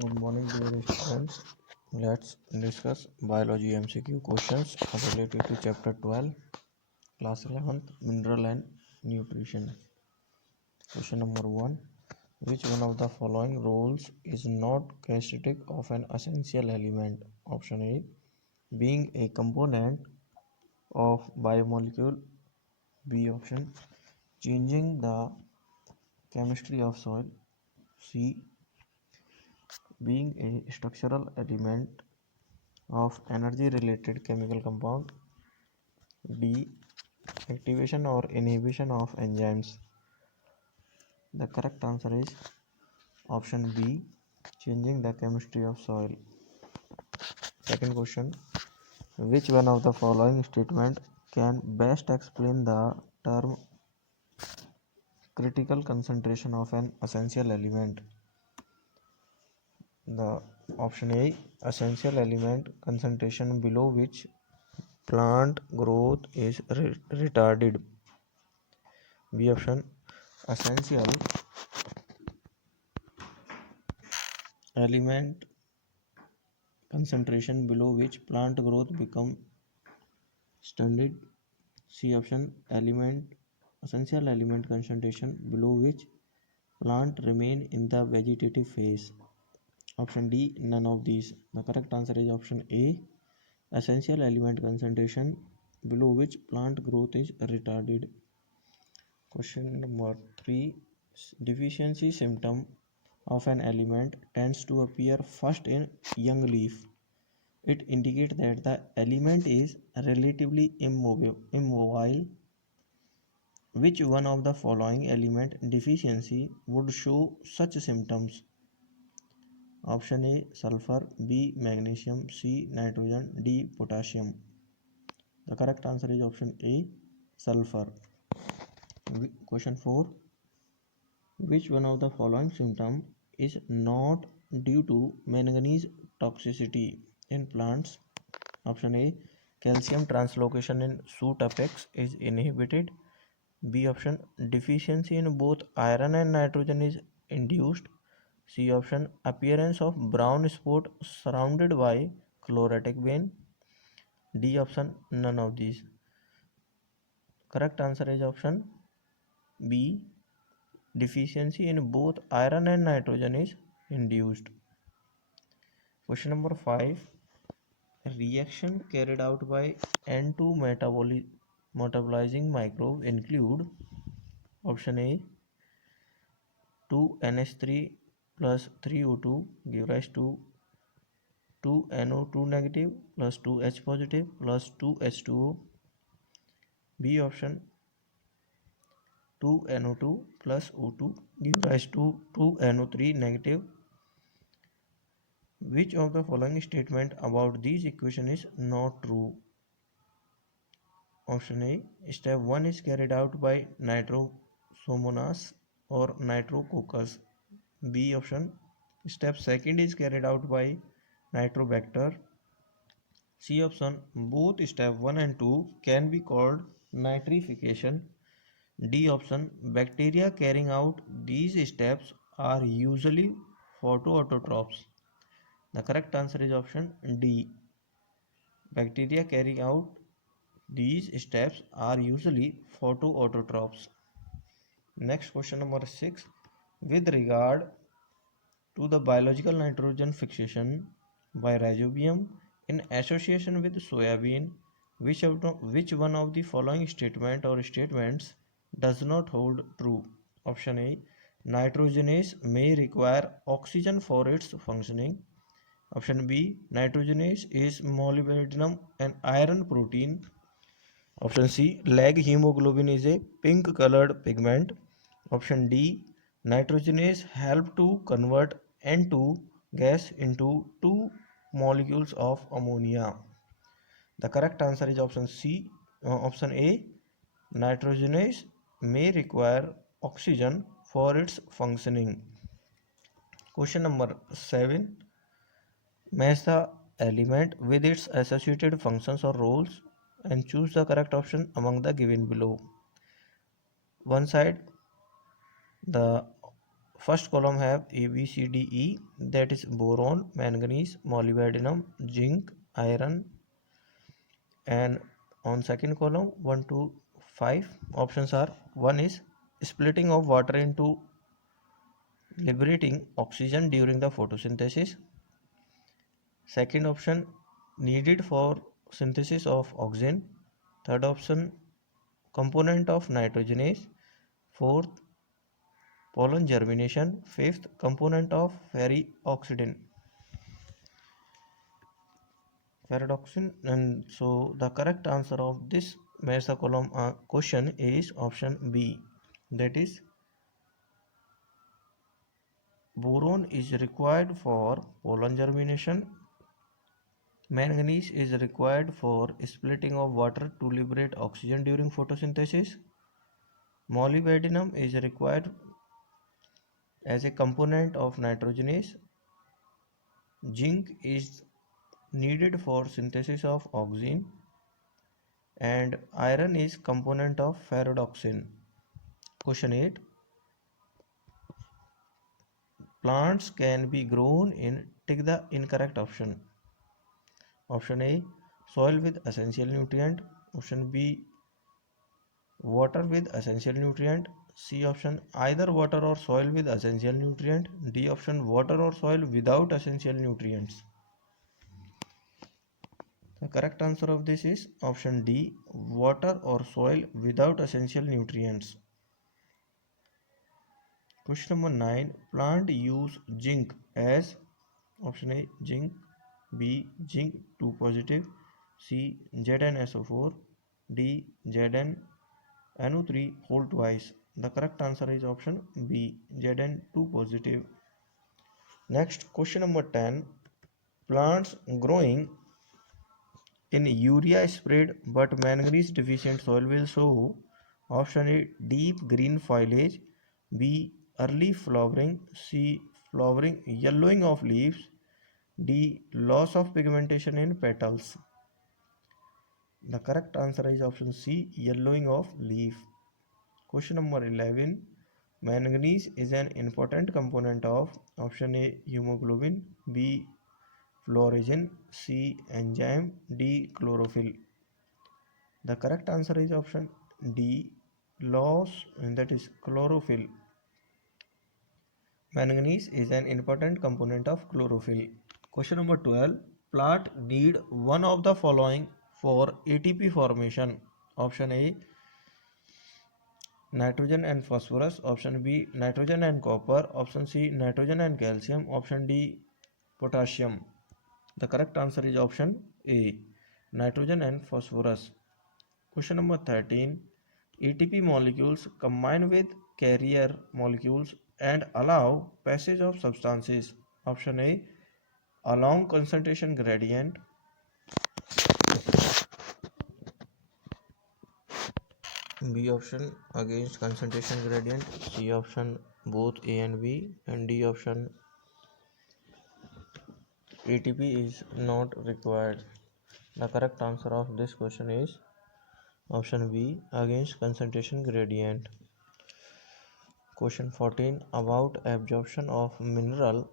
Good morning, dear students. Let's discuss biology MCQ questions related to chapter 12, class 11th, mineral and nutrition. Question number 1. Which one of the following rules is not characteristic of an essential element? Option A. Being a component of biomolecule. B option. Changing the chemistry of soil. C. Being a structural element of energy related chemical compound. D. Activation or inhibition of enzymes. The correct answer is option B. Changing the chemistry of soil. Second question. Which one of the following statement can best explain the term critical concentration of an essential element? The option A. Essential element concentration below which plant growth is retarded. B option. Essential element concentration below which plant growth becomes stunted. C option. Essential element concentration below which plant remain in the vegetative phase. Option D. None of these. The correct answer is option A. Essential element concentration below which plant growth is retarded. Question number 3. Deficiency symptom of an element tends to appear first in young leaf. It indicates that the element is relatively immobile. Which one of the following element deficiency would show such symptoms? Option A. Sulfur. B. Magnesium. C. Nitrogen. D. Potassium. The correct answer is option A. Sulfur. Question 4. Which one of the following symptom is not due to manganese toxicity in plants? Option A. Calcium translocation in shoot apex is inhibited. B option. Deficiency in both iron and nitrogen is induced. C option. Appearance of brown spot surrounded by chlorotic vein. D option. None of these. Correct answer is option B. Deficiency in both iron and nitrogen is induced. Question number 5. Reaction carried out by N2 metabolizing microbe include option A. 2NH3 plus 3O2 give rise to 2NO2 negative plus 2H positive plus 2H2O. B option. 2NO2 plus O2 give rise to 2NO3 negative. Which of the following statement about these equation is not true? Option A. Step 1 is carried out by Nitrosomonas or Nitrococcus. B option. Step 2 is carried out by Nitrobacter. C option. Both step 1 and 2 can be called nitrification. D option. Bacteria carrying out these steps are usually photoautotrophs. The correct answer is option D. Bacteria carrying out these steps are usually photoautotrophs. Next question number 6. With regard to the biological nitrogen fixation by rhizobium in association with soybean, which one of the following statement or statements does not hold true? Option A. Nitrogenase may require oxygen for its functioning. Option B. Nitrogenase is molybdenum and iron protein. Option C. Lag hemoglobin is a pink colored pigment. Option D. Nitrogenase help to convert N2 gas into two molecules of ammonia. The correct answer is option C. Option A. Nitrogenase may require oxygen for its functioning. Question number 7. Match the element with its associated functions or roles and choose the correct option among the given below. One side, the first column have A, B, C, D, E, that is boron, manganese, molybdenum, zinc, iron, and on second column 1 to 5 options are: one is splitting of water into liberating oxygen during the photosynthesis. Second option, needed for synthesis of oxygen. Third option, component of nitrogenase. Fourth, pollen germination. Fifth, component of ferredoxin. And so the correct answer of this Mesa column question is option B, that is boron is required for pollen germination. Manganese is required for splitting of water to liberate oxygen during photosynthesis. Molybdenum is required as a component of nitrogenase. Zinc is needed for synthesis of oxygen, and iron is component of ferredoxin. Question 8. Plants can be grown in, take the incorrect option. Option A, soil with essential nutrient. Option B, water with essential nutrient. C option, either water or soil with essential nutrient. D option, water or soil without essential nutrients. The correct answer of this is option D, water or soil without essential nutrients. Question number 9. Plant use zinc as option A, zinc, B, zinc 2 positive, C, ZnSO4, D, ZnNO3 whole twice. The correct answer is option B, Zn2 positive. Next, question number 10. Plants growing in urea spread but manganese deficient soil will show option A, deep green foliage, B, early flowering, C, flowering yellowing of leaves, D, loss of pigmentation in petals. The correct answer is option C, yellowing of leaf. Question number 11. Manganese is an important component of option A, hemoglobin, B, fluorescein, C, enzyme, D, chlorophyll. The correct answer is option D, loss, and that is chlorophyll. Manganese is an important component of chlorophyll. Question number 12. Plant need one of the following for ATP formation. Option A, nitrogen and phosphorus. Option B, nitrogen and copper. Option C, nitrogen and calcium. Option D, potassium. The correct answer is option A, nitrogen and phosphorus. Question number 13. ATP molecules combine with carrier molecules and allow passage of substances. Option A, along concentration gradient. B option, against concentration gradient. C option, both A and B. And D option, ATP is not required. The correct answer of this question is option B, against concentration gradient. Question 14. About absorption of minerals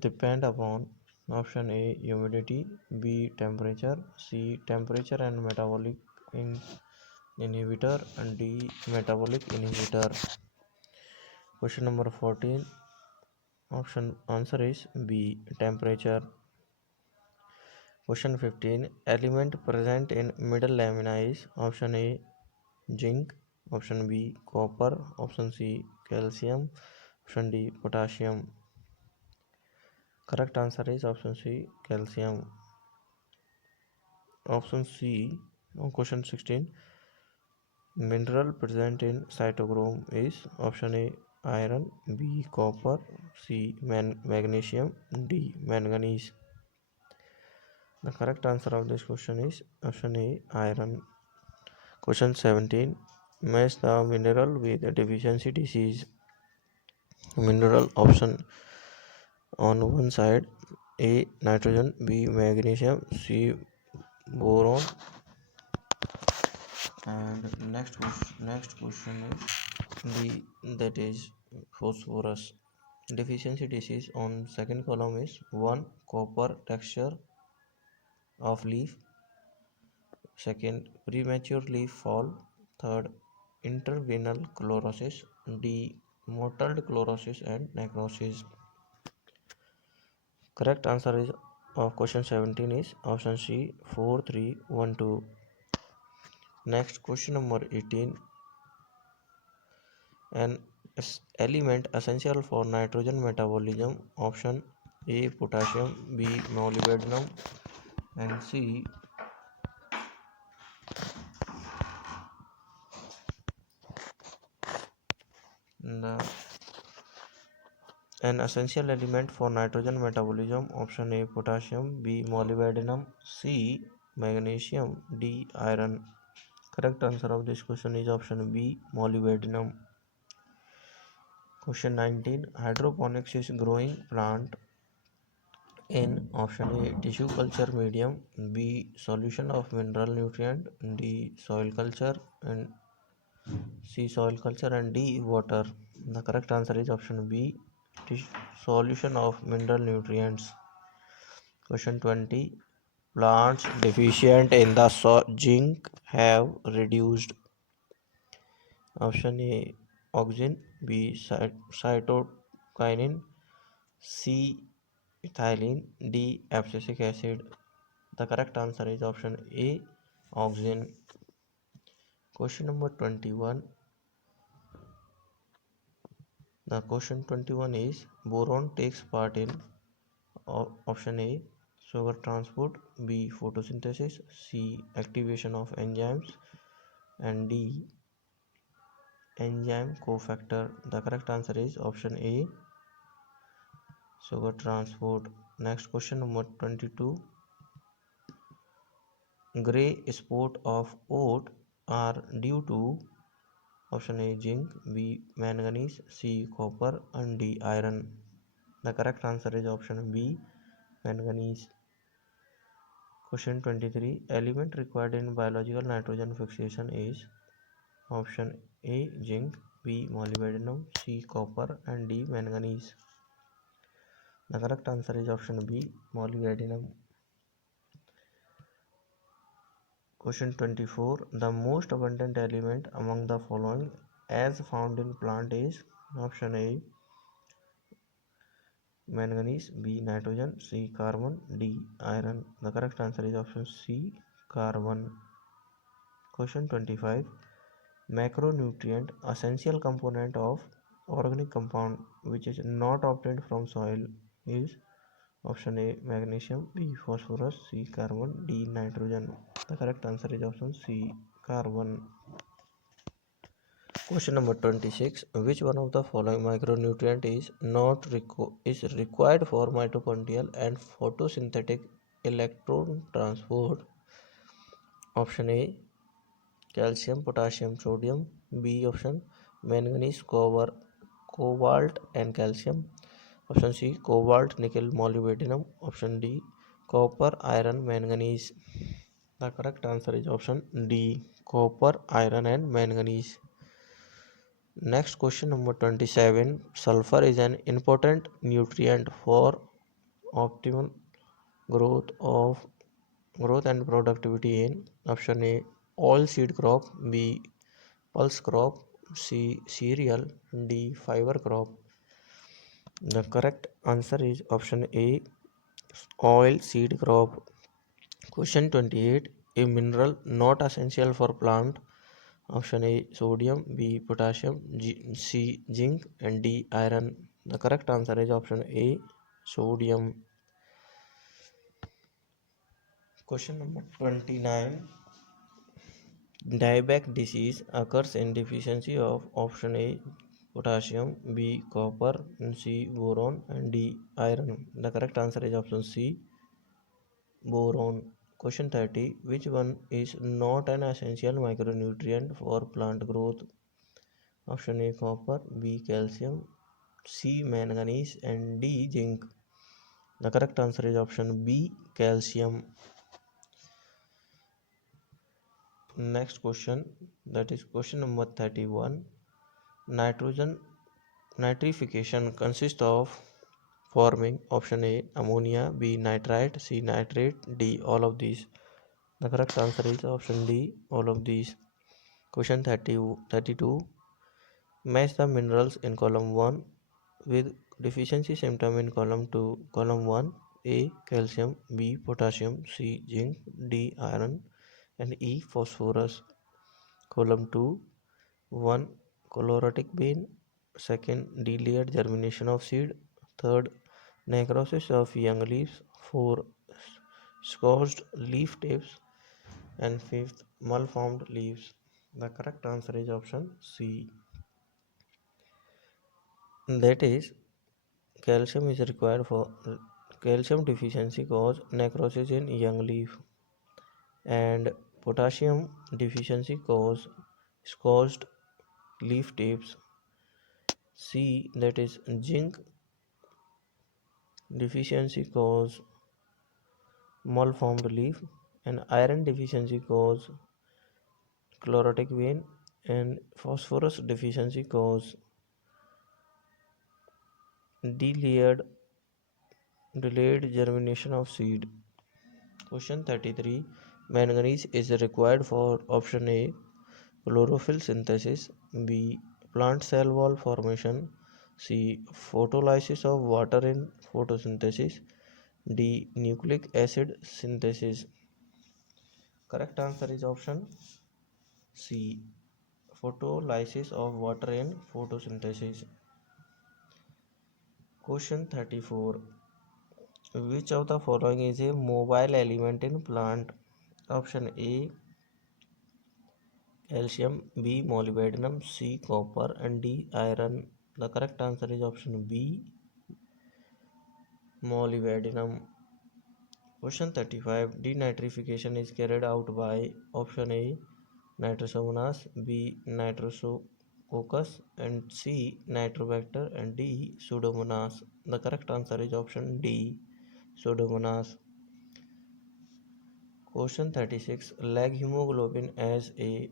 depend upon option A, humidity, B, temperature, C, temperature and metabolic inhibitor, and D, metabolic inhibitor. Question number 14. Option answer is B, temperature. Question 15. Element present in middle lamina is option A, zinc, option B, copper, option C, calcium, option D, potassium. Correct answer is option C, calcium. Option C on question 16. Mineral present in cytochrome is option A, iron, B, copper, C, magnesium, D, manganese. The correct answer of this question is option A, iron. Question 17. Match the mineral with deficiency disease. Mineral option on one side: A, nitrogen, B, magnesium, C, boron. And next question is D, that is phosphorus. Deficiency disease on second column is 1. Copper texture of leaf. Second, premature leaf fall. Third, interveinal chlorosis. D. Mottled chlorosis and necrosis. Correct answer is of question 17 is option C 4312. Next question number 18. An element essential for nitrogen metabolism. Option A potassium, B molybdenum, and C the an essential element for nitrogen metabolism. Option A potassium, B molybdenum, C magnesium, D iron. Correct answer of this question is option B molybdenum. Question 19. Hydroponics is growing plant in option A tissue culture medium, B solution of mineral nutrient, D soil culture, and C soil culture, and D water. The correct answer is option B solution of mineral nutrients. Question 20. Plants deficient in the zinc have reduced. Option A oxygen, B cytokinin, C ethylene, D abscisic acid. The correct answer is option A oxygen. Question number 21. The question 21 is boron takes part in option A sugar transport, B photosynthesis, C activation of enzymes, and D enzyme cofactor. The correct answer is option A sugar transport. Next question number 22. Gray spot of oat are due to option A zinc, B manganese, C copper, and D iron. The correct answer is option B manganese. Question 23. Element required in biological nitrogen fixation is option A zinc, B molybdenum, C copper, and D manganese. The correct answer is option B molybdenum. Question 24. The most abundant element among the following as found in plant is option A manganese, B nitrogen, C carbon, D iron. The correct answer is option C carbon. Question 25. Macronutrient essential component of organic compound which is not obtained from soil is option A magnesium, B phosphorus, C carbon, D nitrogen. The correct answer is option C carbon. Question number 26. Which one of the following micronutrient is not is required for mitochondrial and photosynthetic electron transport? Option A calcium, potassium, sodium. B option manganese, cobalt, and calcium. Option C cobalt, nickel, molybdenum. Option D copper, iron, manganese. The correct answer is option D copper, iron, and manganese. Next question number 27. Sulfur is an important nutrient for optimal growth and productivity in option A oil seed crop, B pulse crop, C cereal, D fiber crop. The correct answer is option A oil seed crop. Question 28. A mineral not essential for plant. Option A sodium, B potassium, C zinc, and D iron. The correct answer is option A sodium. Question number 29. Dieback disease occurs in deficiency of option A potassium, B copper, C boron, and D iron. The correct answer is option C boron. Question 30. Which one is not an essential micronutrient for plant growth? Option A copper, B calcium, C manganese, and D zinc. The correct answer is option B calcium. Next question, that is question number 31. Nitrogen Nitrification consists of forming option A ammonia, B nitrite, C nitrate, D all of these. The correct answer is option D all of these. Question 32. Match the minerals in column 1 with deficiency symptom in column 2. Column 1 A calcium, B potassium, C zinc, D iron and E phosphorus. Column 2 1 chlorotic bean, second delayed germination of seed, third necrosis of young leaves, 4 scorched leaf tips and fifth malformed leaves. The correct answer is option C. That is, calcium is required for calcium deficiency cause necrosis in young leaf, and potassium deficiency cause scorched leaf tips. C, that is zinc deficiency cause malformed leaf, and iron deficiency cause chlorotic vein, and phosphorus deficiency cause delayed delayed germination of seed. Question 33. Manganese is required for option A chlorophyll synthesis, B plant cell wall formation, C photolysis of water in photosynthesis, D nucleic acid synthesis. Correct answer is option C photolysis of water in photosynthesis. Question 34. Which of the following is a mobile element in plant? Option A calcium, B molybdenum, C copper and D iron. The correct answer is option B molybdenum. Question 35. Denitrification is carried out by option A Nitrosomonas, B Nitrococcus and C Nitrobacter and D Pseudomonas. The correct answer is option D Pseudomonas. Question 36. Lag hemoglobin as a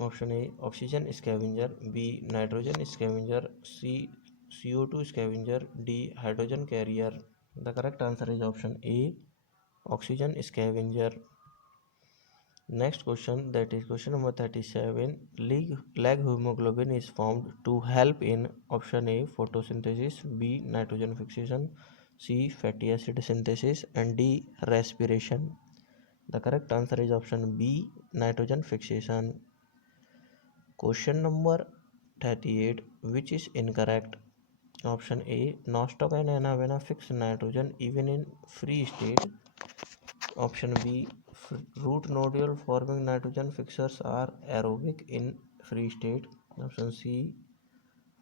option A oxygen scavenger, B nitrogen scavenger, C CO2 scavenger, D hydrogen carrier. The correct answer is option A oxygen scavenger. Next question, that is question number 37. Lag hemoglobin is formed to help in option A photosynthesis, B nitrogen fixation, C fatty acid synthesis and D respiration. The correct answer is option B nitrogen fixation. Question number 38. Which is incorrect? Option A nostoc and Anabaena fix nitrogen even in free state. Option B root nodule forming nitrogen fixers are aerobic in free state. Option C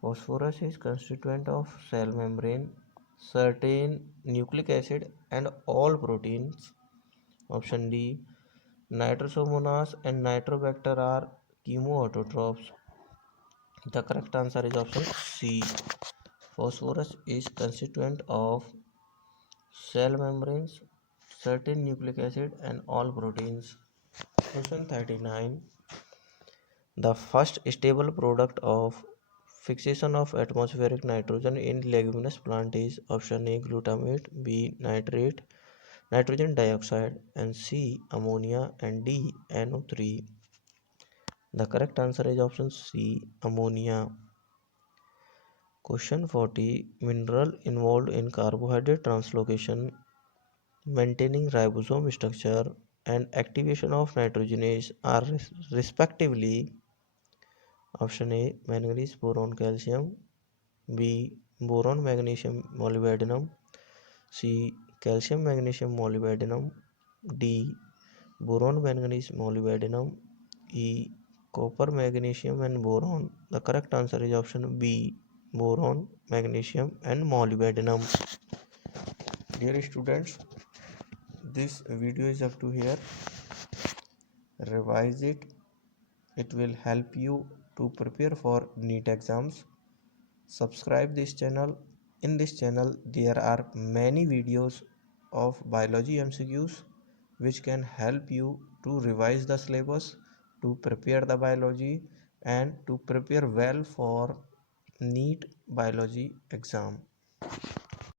phosphorus is constituent of cell membrane, certain nucleic acid and all proteins. Option D Nitrosomonas and Nitrobacter are chemoautotrophs. The correct answer is option C. Phosphorus is constituent of cell membranes, certain nucleic acid and all proteins. Question 39. The first stable product of fixation of atmospheric nitrogen in leguminous plant is option A glutamate, B nitrate, nitrogen dioxide and C ammonia and D NO3. The correct answer is option C ammonia. Question 40. Mineral involved in carbohydrate translocation, maintaining ribosome structure and activation of nitrogenase are respectively option A manganese boron calcium, B boron magnesium molybdenum, C calcium magnesium molybdenum, D boron manganese molybdenum, E copper magnesium and boron. The correct answer is option B boron magnesium and molybdenum. Dear students, this video is up to here. Revise it. It will help you to prepare for NEET exams. Subscribe this channel. In this channel there are many videos of biology MCQs which can help you to revise the syllabus, to prepare the biology and to prepare well for NEET biology exam.